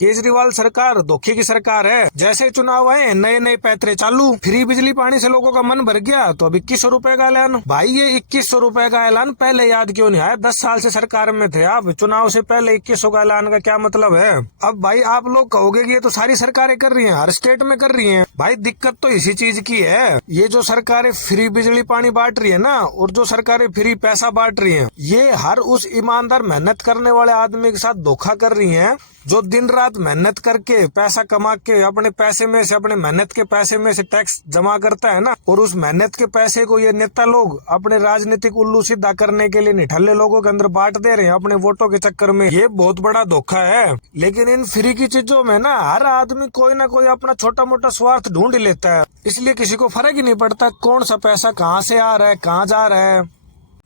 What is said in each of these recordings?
केजरीवाल सरकार धोखे की सरकार है। जैसे चुनाव आए नए नए पैतरे चालू, फ्री बिजली पानी से लोगों का मन भर गया तो अब 2100 रुपए का ऐलान। भाई ये 2100 रुपए का ऐलान पहले याद क्यों नहीं आया? 10 साल से सरकार में थे आप, चुनाव से पहले 2100 का ऐलान का क्या मतलब है? अब भाई आप लोग कहोगे कि ये तो सारी सरकारें कर रही हैं, हर स्टेट में कर रही हैं। भाई दिक्कत तो इसी चीज की है, ये जो सरकारें फ्री बिजली पानी बांट रही है ना, और जो सरकारें फ्री पैसा बांट रही हैं, ये हर उस ईमानदार मेहनत करने वाले आदमी के साथ धोखा कर रही हैं, जो दिन रात मेहनत करके पैसा कमा के अपने पैसे में से, अपने मेहनत के पैसे में से टैक्स जमा करता है ना, और उस मेहनत के पैसे को ये नेता लोग अपने राजनीतिक उल्लू सीधा करने के लिए निठल्ले लोगों के अंदर बांट दे रहे हैं अपने वोटों के चक्कर में। ये बहुत बड़ा धोखा है। लेकिन इन फ्री की चीजों में ना हर आदमी कोई ना कोई अपना छोटा मोटा स्वार्थ ढूंढ ही लेता है, इसलिए किसी को फर्क ही नहीं पड़ता कौन सा पैसा कहाँ से आ रहा है, कहाँ जा रहा है।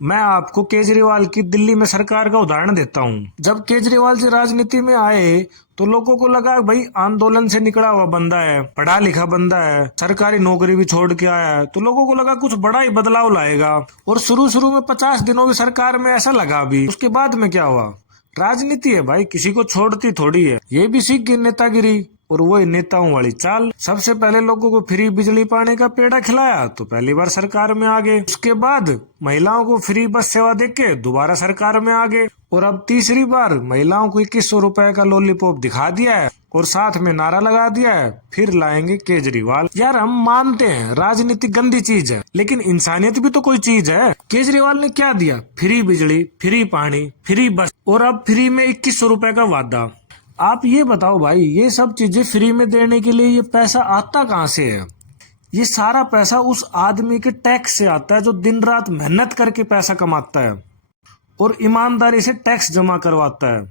मैं आपको केजरीवाल की दिल्ली में सरकार का उदाहरण देता हूँ। जब केजरीवाल जी राजनीति में आए तो लोगों को लगा भाई आंदोलन से निकला हुआ बंदा है, पढ़ा लिखा बंदा है, सरकारी नौकरी भी छोड़ के आया है, तो लोगों को लगा कुछ बड़ा ही बदलाव लाएगा। और शुरू में 50 दिनों की सरकार में ऐसा लगा भी। उसके बाद में क्या हुआ? राजनीति है भाई, किसी को छोड़ती थोड़ी है। ये भी सीख गई नेतागिरी और वही नेताओं वाली चाल। सबसे पहले लोगों को फ्री बिजली पानी का पेड़ा खिलाया तो पहली बार सरकार में आ गए। उसके बाद महिलाओं को फ्री बस सेवा देके दोबारा सरकार में आ गए, और अब तीसरी बार महिलाओं को 2100 रुपए का लॉलीपॉप दिखा दिया है और साथ में नारा लगा दिया है, फिर लाएंगे केजरीवाल। यार हम मानते हैं राजनीति गंदी चीज है, लेकिन इंसानियत भी तो कोई चीज है। केजरीवाल ने क्या दिया? फ्री बिजली, फ्री पानी, फ्री बस, और अब फ्री में 2100 रुपए का वादा। आप ये बताओ भाई, ये सब चीजें फ्री में देने के लिए ये पैसा आता कहाँ से है? ये सारा पैसा उस आदमी के टैक्स से आता है जो दिन रात मेहनत करके पैसा कमाता है और ईमानदारी से टैक्स जमा करवाता है।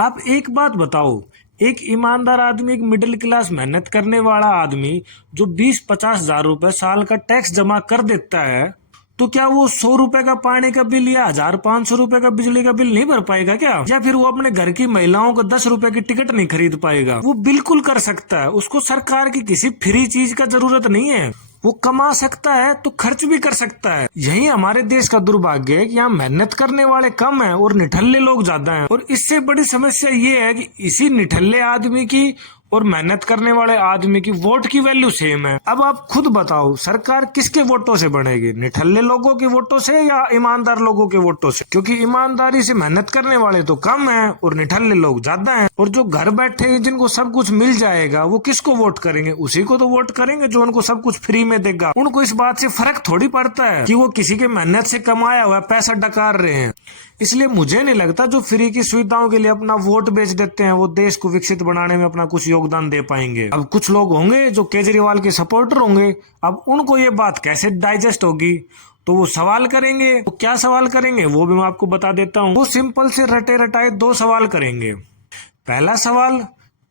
आप एक बात बताओ, एक ईमानदार आदमी, एक मिडिल क्लास मेहनत करने वाला आदमी जो 20-50 हजार रुपए साल का टैक्स जमा कर देता है, तो क्या वो 100 रुपए का पानी का बिल या 1500 रुपए का बिजली का बिल नहीं भर पाएगा क्या? या फिर वो अपने घर की महिलाओं को 10 रुपए की टिकट नहीं खरीद पाएगा? वो बिल्कुल कर सकता है। उसको सरकार की किसी फ्री चीज का जरूरत नहीं है। वो कमा सकता है तो खर्च भी कर सकता है। यही हमारे देश का दुर्भाग्य है कि यहाँ मेहनत करने वाले कम हैं और निठल्ले लोग ज्यादा हैं। और इससे बड़ी समस्या ये है कि इसी निठल्ले आदमी की और मेहनत करने वाले आदमी की वोट की वैल्यू सेम है। अब आप खुद बताओ, सरकार किसके वोटों से बनेगी? निठल्ले लोगों के वोटों से या ईमानदार लोगों के वोटों से? क्योंकि ईमानदारी से मेहनत करने वाले तो कम हैं और निठल्ले लोग ज्यादा हैं। और जो घर बैठे हैं जिनको सब कुछ मिल जाएगा, वो किसको वोट करेंगे? उसी को तो वोट करेंगे जो उनको सब कुछ फ्री में देगा। उनको इस बात से फर्क थोड़ी पड़ता है कि वो किसी के मेहनत से कमाया हुआ पैसा डकार रहे हैं। इसलिए मुझे नहीं लगता जो फ्री की सुविधाओं के लिए अपना वोट बेच देते हैं वो देश को विकसित बनाने में अपना कुछ योगदान दे पाएंगे। अब कुछ लोग होंगे जो केजरीवाल के सपोर्टर होंगे, अब उनको ये बात कैसे डाइजेस्ट होगी, तो वो सवाल करेंगे। वो क्या सवाल करेंगे वो भी मैं आपको बता देता हूँ। वो सिंपल से रटे रटाए 2 सवाल करेंगे। पहला सवाल,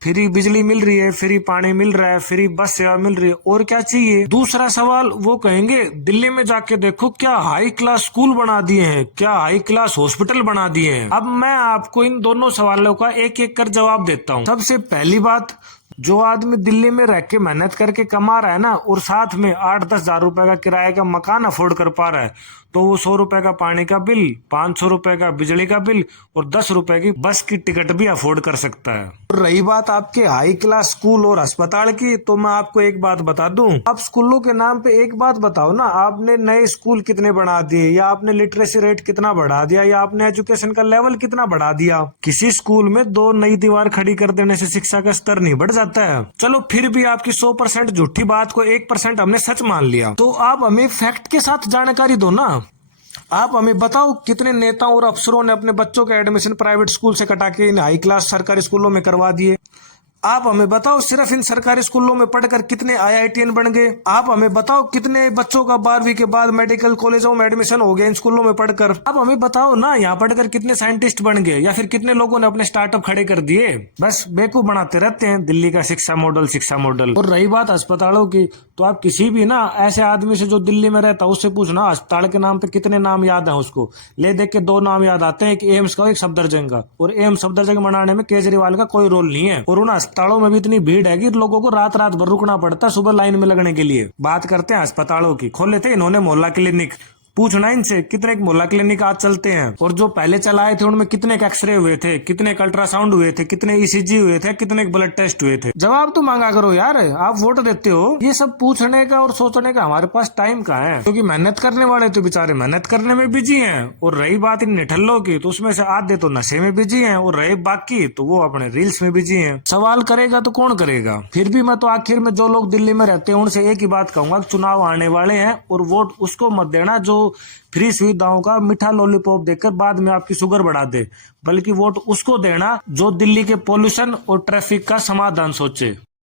फ्री बिजली मिल रही है, फ्री पानी मिल रहा है, फ्री बस सेवा मिल रही है, और क्या चाहिए? दूसरा सवाल वो कहेंगे, दिल्ली में जाके देखो क्या हाई क्लास स्कूल बना दिए हैं, क्या हाई क्लास हॉस्पिटल बना दिए हैं। अब मैं आपको इन दोनों सवालों का एक एक कर जवाब देता हूँ। सबसे पहली बात, जो आदमी दिल्ली में रह के मेहनत करके कमा रहा है ना, और साथ में 8-10 हजार रुपए का किराए का मकान अफोर्ड कर पा रहा है, तो वो 100 रुपए का पानी का बिल, 500 रुपए का बिजली का बिल और 10 रुपए की बस की टिकट भी अफोर्ड कर सकता है। और रही बात आपके हाई क्लास स्कूल और अस्पताल की, तो मैं आपको एक बात बता दूं। आप स्कूलों के नाम पे एक बात बताओ ना, आपने नए स्कूल कितने बढ़ा दिए, या आपने लिटरेसी रेट कितना बढ़ा दिया, या आपने एजुकेशन का लेवल कितना बढ़ा दिया? किसी स्कूल में 2 नई दीवार खड़ी कर देने से शिक्षा का स्तर नहीं बढ़ जाता है। चलो फिर भी आपकी 100% झूठी बात को 1% हमने सच मान लिया, तो आप हमें फैक्ट के साथ जानकारी दो ना। आप हमें बताओ कितने नेताओं और अफसरों ने अपने बच्चों के एडमिशन प्राइवेट स्कूल से कटा के इन हाई क्लास सरकारी स्कूलों में करवा दिए। आप हमें बताओ सिर्फ इन सरकारी स्कूलों में पढ़कर कितने IITN बन गए। आप हमें बताओ कितने बच्चों का 12वीं के बाद मेडिकल कॉलेजों में एडमिशन हो गया इन स्कूलों में पढ़कर। आप हमें बताओ ना, यहाँ पढ़कर कितने साइंटिस्ट बन गए, या फिर कितने लोगों ने अपने स्टार्टअप खड़े कर दिए। बस बेवकूफ बनाते रहते हैं दिल्ली का शिक्षा मॉडल। और रही बात अस्पतालों की, तो आप किसी भी ना ऐसे आदमी से जो दिल्ली में रहता है उससे पूछना अस्पताल के नाम पे कितने नाम याद है उसको। ले देख के 2 नाम याद आते हैं, एक एम्स का, एक सफदरजंग का। और एम्स सफदरजंग बनाने में केजरीवाल का कोई रोल नहीं है। और उन अस्पतालों में भी इतनी भीड़ है कि लोगों को रात भर रुकना पड़ता है सुबह लाइन में लगने के लिए। बात करते हैं अस्पतालों की, खोले थे इन्होंने मोहल्ला क्लिनिक, पूछना इनसे कितने मोहल्ला क्लिनिक आज चलते हैं, और जो पहले चलाए थे उनमें कितने एक्सरे हुए थे, कितने अल्ट्रासाउंड हुए थे, कितने ईसीजी हुए थे, कितने ब्लड टेस्ट हुए थे। जवाब तो मांगा करो यार, आप वोट देते हो। ये सब पूछने का और सोचने का हमारे पास टाइम कहाँ है, क्योंकि मेहनत करने वाले तो बेचारे मेहनत करने में बिजी हैं। और रही बात इन निठल्लों की, तो उसमें से आधे तो नशे में बिजी हैं, और रहे बाकी तो वो अपने रील्स में बिजी हैं। सवाल करेगा तो कौन करेगा। फिर भी मैं तो आखिर में जो लोग दिल्ली में रहते हैं उनसे एक ही बात कहूंगा, चुनाव आने वाले हैं और वोट उसको मत देना जो फ्री सुविधाओं का मीठा लॉलीपॉप देकर बाद में आपकी शुगर बढ़ा दे, बल्कि वोट उसको देना जो दिल्ली के पोल्यूशन और ट्रैफिक का समाधान सोचे।